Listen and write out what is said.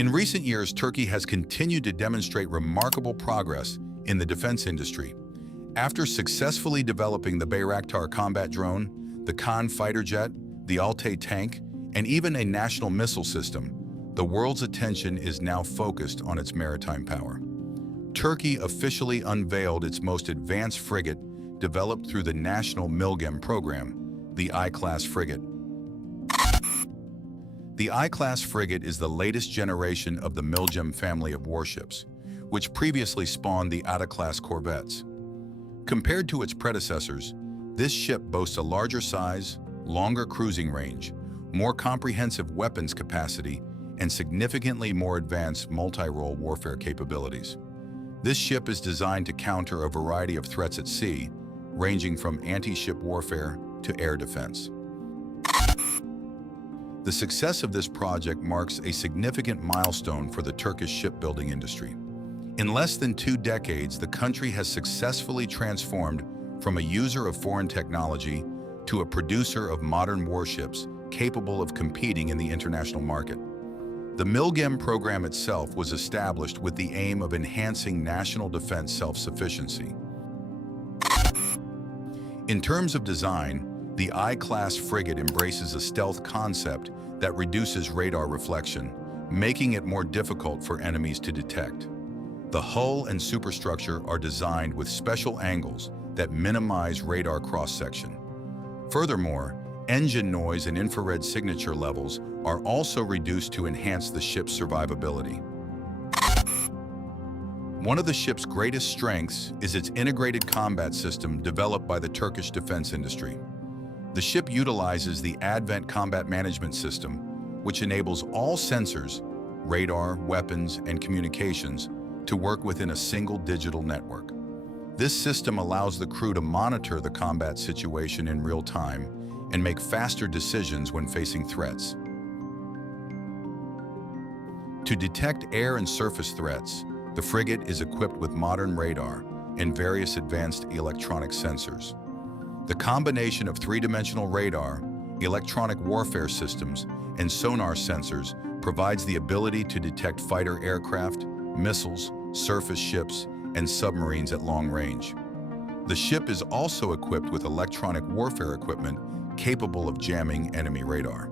In recent years, Turkey has continued to demonstrate remarkable progress in the defense industry. After successfully developing the Bayraktar combat drone, the KAAN fighter jet, the Altay tank, and even a national missile system, the world's attention is now focused on its maritime power. Turkey officially unveiled its most advanced frigate developed through the national MILGEM program, the I-Class Frigate. The I-Class Frigate is the latest generation of the MILGEM family of warships, which previously spawned the I-Class corvettes. Compared to its predecessors, this ship boasts a larger size, longer cruising range, more comprehensive weapons capacity, and significantly more advanced multi-role warfare capabilities. This ship is designed to counter a variety of threats at sea, ranging from anti-ship warfare to air defense. The success of this project marks a significant milestone for the Turkish shipbuilding industry. In less than 2 decades, the country has successfully transformed from a user of foreign technology to a producer of modern warships capable of competing in the international market. The MILGEM program itself was established with the aim of enhancing national defense self-sufficiency. In terms of design, the I-Class frigate embraces a stealth concept that reduces radar reflection, making it more difficult for enemies to detect. The hull and superstructure are designed with special angles that minimize radar cross-section. Furthermore, engine noise and infrared signature levels are also reduced to enhance the ship's survivability. One of the ship's greatest strengths is its integrated combat system developed by the Turkish defense industry. The ship utilizes the Advent Combat Management System, which enables all sensors, radar, weapons, and communications to work within a single digital network. This system allows the crew to monitor the combat situation in real time and make faster decisions when facing threats. To detect air and surface threats, the frigate is equipped with modern radar and various advanced electronic sensors. The combination of 3-dimensional radar, electronic warfare systems, and sonar sensors provides the ability to detect fighter aircraft, missiles, surface ships, and submarines at long range. The ship is also equipped with electronic warfare equipment capable of jamming enemy radar.